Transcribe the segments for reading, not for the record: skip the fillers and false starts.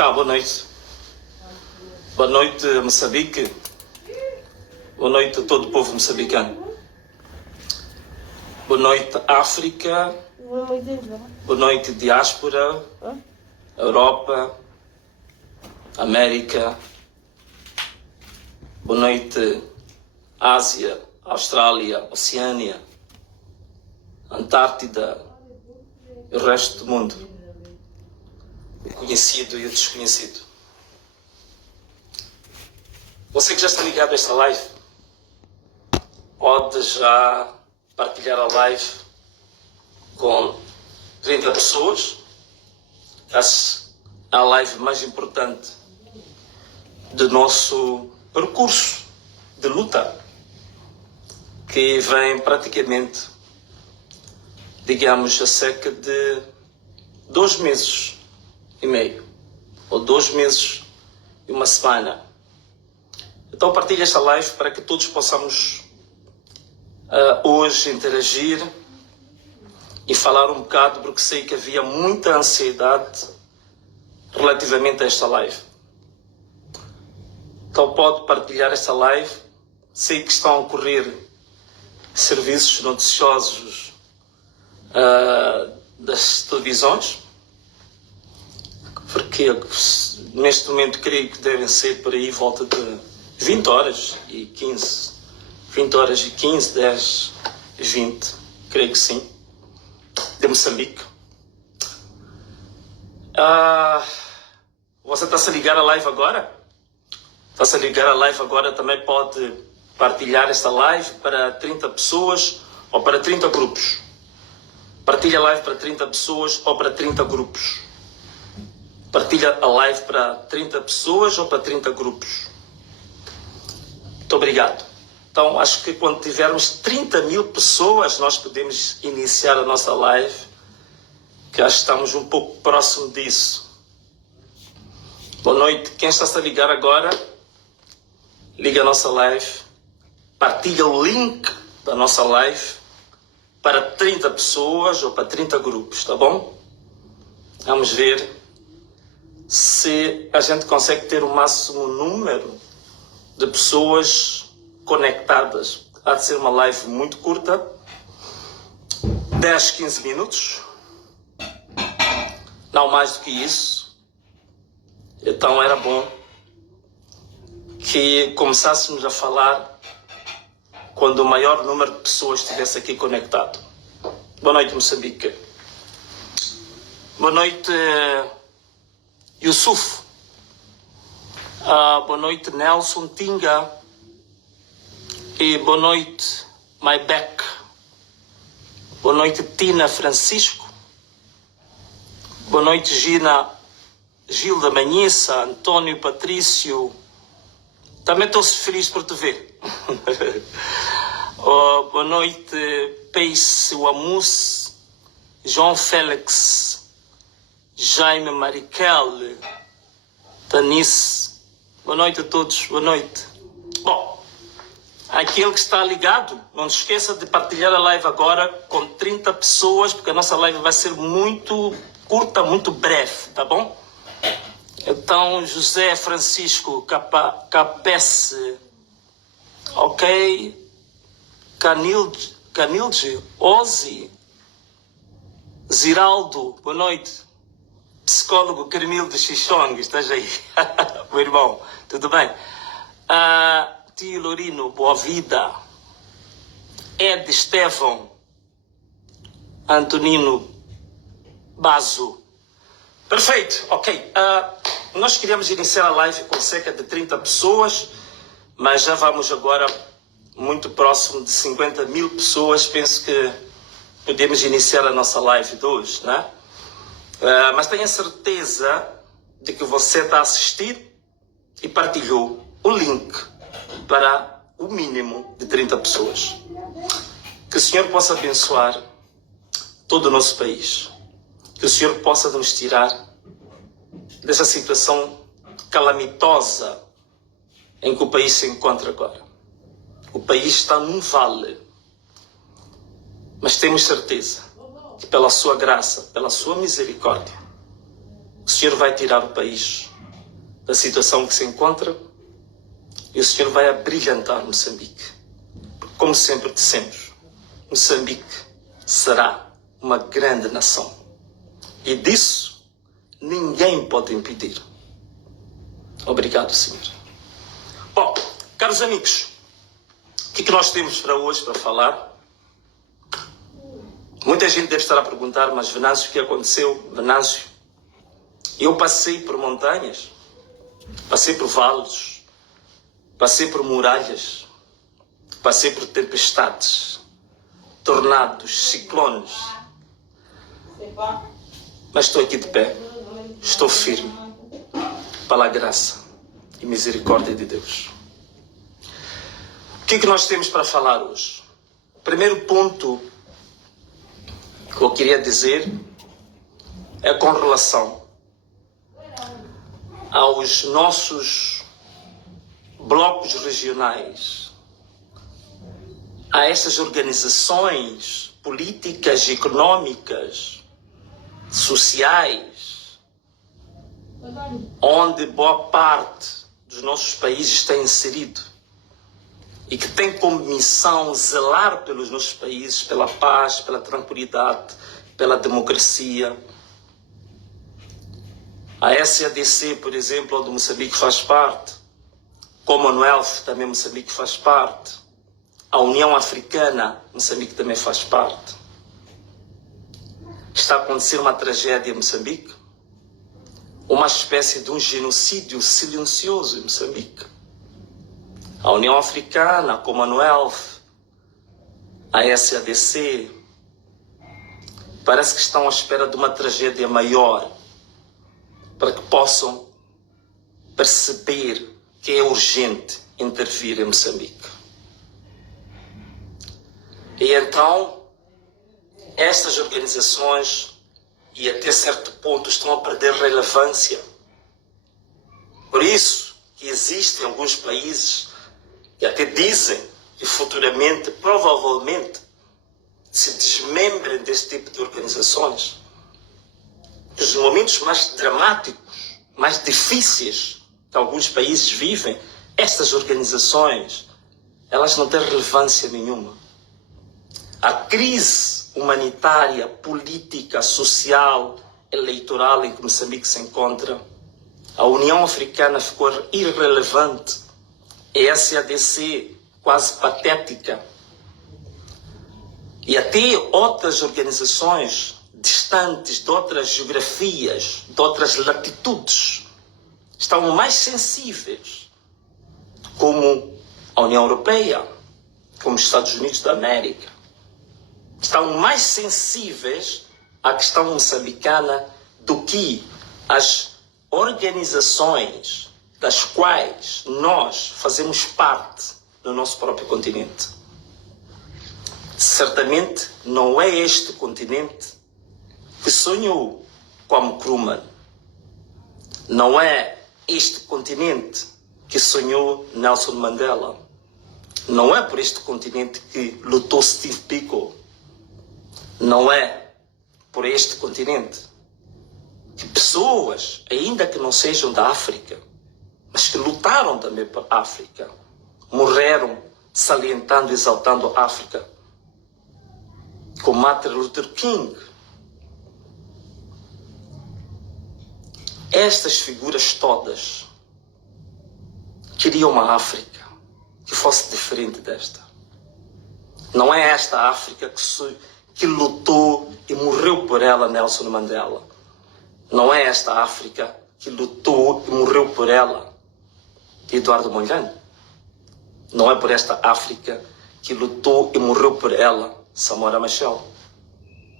Tá, boa noite. Boa noite, Moçambique. Boa noite a todo o povo moçambicano. Boa noite, África. Boa noite, diáspora. Europa. América. Boa noite, Ásia, Austrália, Oceânia, Antártida e o resto do mundo. O conhecido e o desconhecido. Você que já está ligado a esta live, pode já partilhar a live com 30 pessoas. Essa é a live mais importante do nosso percurso de luta, que vem praticamente, digamos, a cerca de 2 meses e meio, ou 2 meses e uma semana. Então partilhe esta live para que todos possamos hoje interagir e falar um bocado, porque sei que havia muita ansiedade relativamente a esta live. Então pode partilhar esta live. Sei que estão a ocorrer serviços noticiosos das televisões, porque neste momento creio que devem ser por aí volta de 20 horas e 15, 20 horas e 15, 10 e 20, creio que sim, de Moçambique. Você está a ligar a live agora? Está a ligar a live agora, também pode partilhar esta live para 30 pessoas ou para 30 grupos. Partilha a live para 30 pessoas ou para 30 grupos. Partilha a live para 30 pessoas ou para 30 grupos. Muito obrigado. Então, acho que quando tivermos 30 mil pessoas, nós podemos iniciar a nossa live, que acho que estamos um pouco próximo disso. Boa noite. Quem está a ligar agora, liga a nossa live, partilha o link da nossa live para 30 pessoas ou para 30 grupos, tá bom? Vamos ver se a gente consegue ter o máximo número de pessoas conectadas. Há de ser uma live muito curta, 10, 15 minutos, não mais do que isso. Então era bom que começássemos a falar quando o maior número de pessoas estivesse aqui conectado. Boa noite, Moçambique. Boa noite, Yusuf. Boa noite, Nelson Tinga. E boa noite, Maybeck. Boa noite, Tina Francisco. Boa noite, Gilda Manhissa, Antônio Patrício. Também estou feliz por te ver. Boa noite, Pace Wamus, João Félix, Jaime Mariquel, Tanice. Boa noite a todos, boa noite. Bom, aquele que está ligado, não se esqueça de partilhar a live agora com 30 pessoas, porque a nossa live vai ser muito curta, muito breve, tá bom? Então, José Francisco Capesse, ok? Canilde, Ozzy, Ziraldo, boa noite. Psicólogo Carmilo de Xixong, estás aí? Meu irmão, tudo bem? Tio Lorino, boa vida. Ed Estevão, Antonino Bazo. Perfeito, ok. Nós queríamos iniciar a live com cerca de 30 pessoas, mas já vamos agora muito próximo de 50 mil pessoas. Penso que podemos iniciar a nossa live de hoje, né? Mas tenho a certeza de que você está a assistir e partilhou o link para o mínimo de 30 pessoas. Que o Senhor possa abençoar todo o nosso país. Que o Senhor possa nos tirar dessa situação calamitosa em que o país se encontra agora. O país está num vale, mas temos certeza que pela sua graça, pela sua misericórdia, o Senhor vai tirar o país da situação que se encontra e o Senhor vai abrilhantar Moçambique. Como sempre dissemos, Moçambique será uma grande nação. E disso ninguém pode impedir. Obrigado, Senhor. Bom, caros amigos, o que nós temos para hoje para falar? Muita gente deve estar a perguntar, mas Venâncio, o que aconteceu? Venâncio, eu passei por montanhas, passei por vales, passei por muralhas, passei por tempestades, tornados, ciclones. Mas estou aqui de pé, estou firme, pela graça e misericórdia de Deus. O que nós temos para falar hoje? O primeiro ponto que eu queria dizer é com relação aos nossos blocos regionais, a essas organizações políticas, econômicas, sociais, onde boa parte dos nossos países está inserido e que tem como missão zelar pelos nossos países, pela paz, pela tranquilidade, pela democracia. A SADC, por exemplo, onde Moçambique faz parte, Commonwealth, também Moçambique faz parte, a União Africana, Moçambique também faz parte. Está a acontecer uma tragédia em Moçambique, uma espécie de um genocídio silencioso em Moçambique. A União Africana, a Commonwealth, a SADC, parece que estão à espera de uma tragédia maior para que possam perceber que é urgente intervir em Moçambique. E então, estas organizações, e até certo ponto, estão a perder relevância. Por isso que existem alguns países que até dizem que futuramente, provavelmente, se desmembrem deste tipo de organizações. Os momentos mais dramáticos, mais difíceis que alguns países vivem, estas organizações, elas não têm relevância nenhuma. A crise humanitária, política, social, eleitoral em que Moçambique se encontra, a União Africana ficou irrelevante, a SADC quase patética, e até outras organizações distantes, de outras geografias, de outras latitudes, estão mais sensíveis, como a União Europeia, como os Estados Unidos da América, estão mais sensíveis à questão moçambicana do que as organizações das quais nós fazemos parte no nosso próprio continente. Certamente não é este continente que sonhou como Nkrumah. Não é este continente que sonhou Nelson Mandela. Não é por este continente que lutou Steve Biko. Não é por este continente que pessoas, ainda que não sejam da África, mas que lutaram também por África, morreram salientando, exaltando a África, como Martin Luther King. Estas figuras todas queriam uma África que fosse diferente desta. Não é esta África que lutou e morreu por ela Nelson Mandela. Não é esta África que lutou e morreu por ela Eduardo Mondlane. Não é por esta África que lutou e morreu por ela Samora Machel.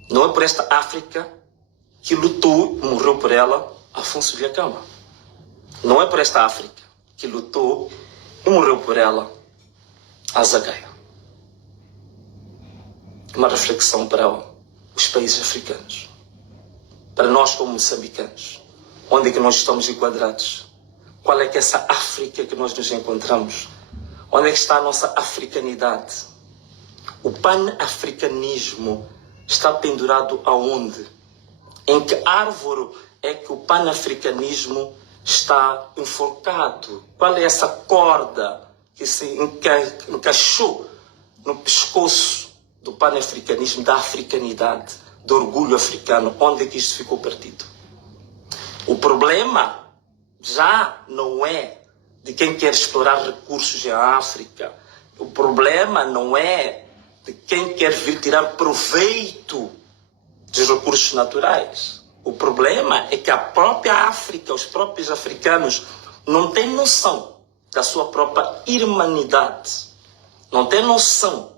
Não é por esta África que lutou e morreu por ela Afonso Dhlakama. Não é por esta África que lutou e morreu por ela Azagaia. Uma reflexão para os países africanos, para nós como moçambicanos. Onde é que nós estamos enquadrados? Qual é que é essa África que nós nos encontramos? Onde é que está a nossa africanidade? O pan-africanismo está pendurado aonde? Em que árvore é que o pan-africanismo está enforcado? Qual é essa corda que se encaixou no pescoço do pan-africanismo, da africanidade, do orgulho africano? Onde é que isto ficou perdido? O problema já não é de quem quer explorar recursos na África. O problema não é de quem quer vir tirar proveito dos recursos naturais. O problema é que a própria África, os próprios africanos, não têm noção da sua própria irmanidade, não têm noção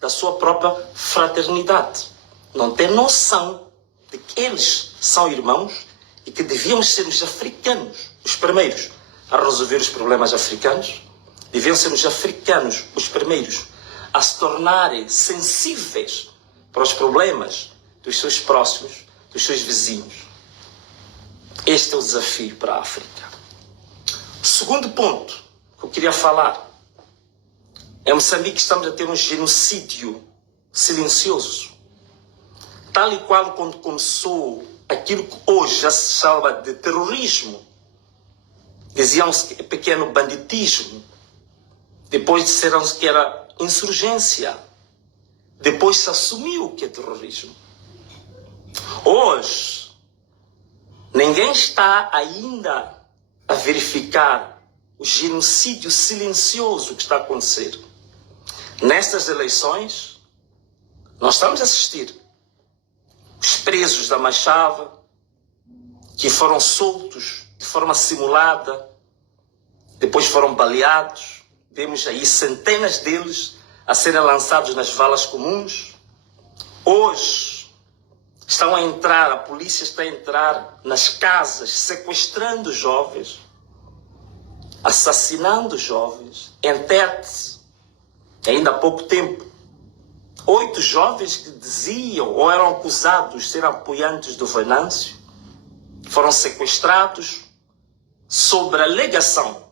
da sua própria fraternidade, não têm noção de que eles são irmãos e que deviam ser os africanos os primeiros a resolver os problemas africanos, deviam ser os africanos os primeiros a se tornarem sensíveis para os problemas dos seus próximos, dos seus vizinhos. Este é o desafio para a África. O segundo ponto que eu queria falar. Em Moçambique estamos a ter um genocídio silencioso. Tal e qual quando começou aquilo que hoje já se chama de terrorismo. Diziam-se que é pequeno banditismo. Depois disseram-se que era insurgência. Depois se assumiu que é terrorismo. Hoje, ninguém está ainda a verificar o genocídio silencioso que está a acontecer. Nestas eleições, nós estamos a assistir os presos da Machava, que foram soltos de forma simulada, depois foram baleados. Vemos aí centenas deles a serem lançados nas valas comuns. Hoje, estão a entrar, a polícia está a entrar nas casas, sequestrando jovens, assassinando jovens. Em Tete, ainda há pouco tempo, 8 jovens que diziam ou eram acusados de ser apoiantes do Venâncio foram sequestrados sob a alegação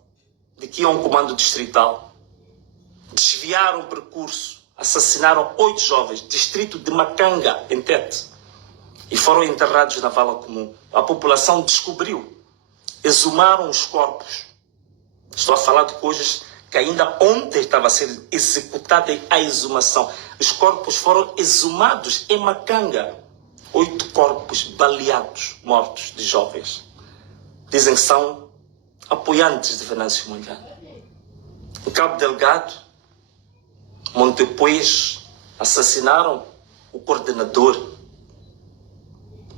de que iam ao comando distrital. Desviaram o percurso, assassinaram 8 jovens, distrito de Macanga, em Tete, e foram enterrados na vala comum. A população descobriu, exumaram os corpos. Estou a falar de coisas que ainda ontem estava a ser executada a exumação. Os corpos foram exumados em Macanga. 8 corpos baleados, mortos, de jovens. Dizem que são apoiantes de Venâncio Mondlane. Em Cabo Delgado, Montepuez, assassinaram o coordenador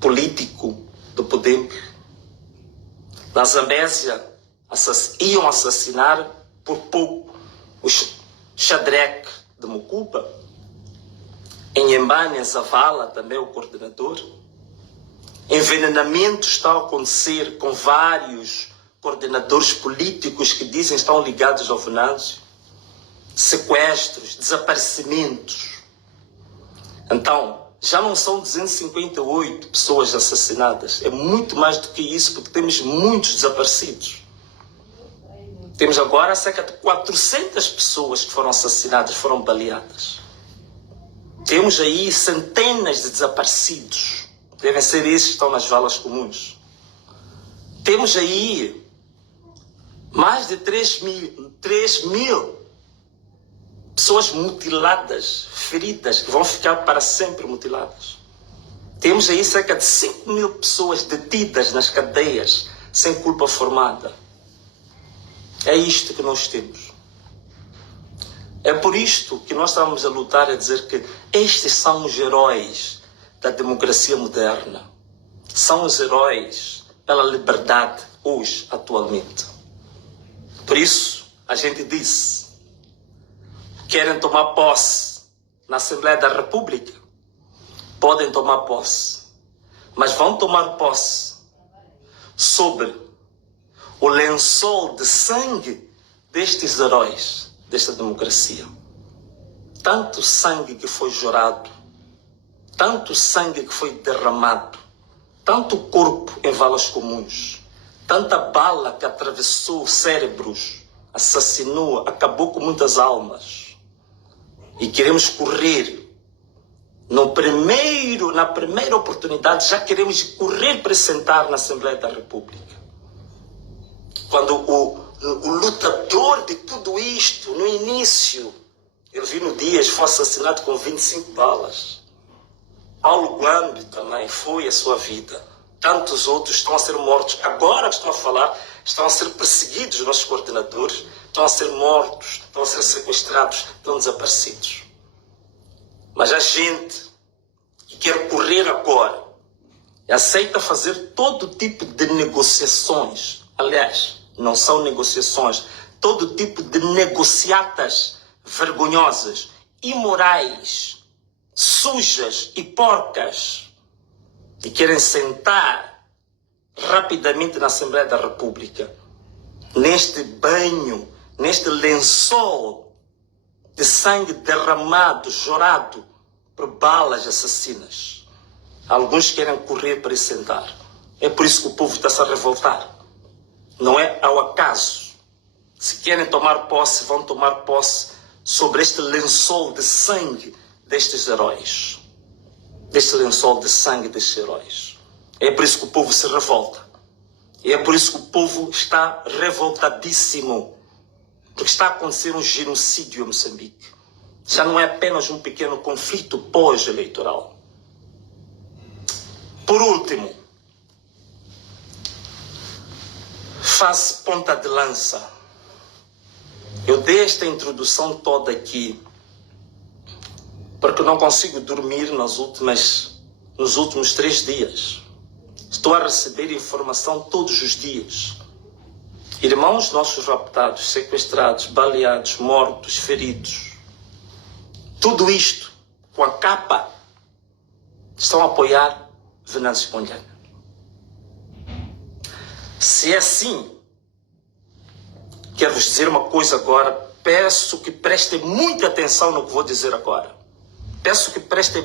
político do Podemos. Na Zambésia, iam assassinar por pouco o Shadrach de Mucuba. Em Embane, em Zavala, também o coordenador. Envenenamento está a acontecer com vários coordenadores políticos que dizem que estão ligados ao Venâncio. Sequestros, desaparecimentos. Então, já não são 258 pessoas assassinadas. É muito mais do que isso, porque temos muitos desaparecidos. Temos agora cerca de 400 pessoas que foram assassinadas, foram baleadas. Temos aí centenas de desaparecidos. Devem ser esses que estão nas valas comuns. Temos aí mais de 3 mil pessoas mutiladas, feridas, que vão ficar para sempre mutiladas. Temos aí cerca de 5 mil pessoas detidas nas cadeias, sem culpa formada. É isto que nós temos. É por isto que nós estamos a lutar, a dizer que estes são os heróis da democracia moderna. São os heróis pela liberdade hoje, atualmente. Por isso, a gente disse, querem tomar posse na Assembleia da República? Podem tomar posse. Mas vão tomar posse sobre o lençol de sangue destes heróis, desta democracia. Tanto sangue que foi jorado, tanto sangue que foi derramado, tanto corpo em valas comuns, tanta bala que atravessou cérebros, assassinou, acabou com muitas almas. E queremos correr, na primeira oportunidade, já queremos correr para sentar na Assembleia da República. Quando o lutador de tudo isto, no início, Elvino Dias foi assassinado com 25 balas. Paulo Guambi também foi a sua vida. Tantos outros estão a ser mortos. Agora que estão a falar, estão a ser perseguidos os nossos coordenadores, estão a ser mortos, estão a ser sequestrados, estão desaparecidos. Mas a gente que quer correr agora e aceita fazer todo tipo de negociações, aliás, não são negociações, todo tipo de negociatas vergonhosas, imorais, sujas e porcas, e querem sentar rapidamente na Assembleia da República, neste banho, neste lençol de sangue derramado, chorado por balas assassinas. Alguns querem correr para se sentar. É por isso que o povo está se a revoltar. Não é ao acaso. Se querem tomar posse, vão tomar posse sobre este lençol de sangue destes heróis. Deste lençol de sangue destes heróis. É por isso que o povo se revolta. E é por isso que o povo está revoltadíssimo. Porque está a acontecer um genocídio em Moçambique. Já não é apenas um pequeno conflito pós-eleitoral. Por último, faço ponta de lança. Eu dei esta introdução toda aqui porque não consigo dormir nos últimos 3 dias. Estou a receber informação todos os dias. Irmãos nossos raptados, sequestrados, baleados, mortos, feridos. Tudo isto com a capa estão a apoiar Venâncio Mondlane. Se é assim, quero-vos dizer uma coisa agora. Peço que prestem muita atenção no que vou dizer agora. Peço que prestem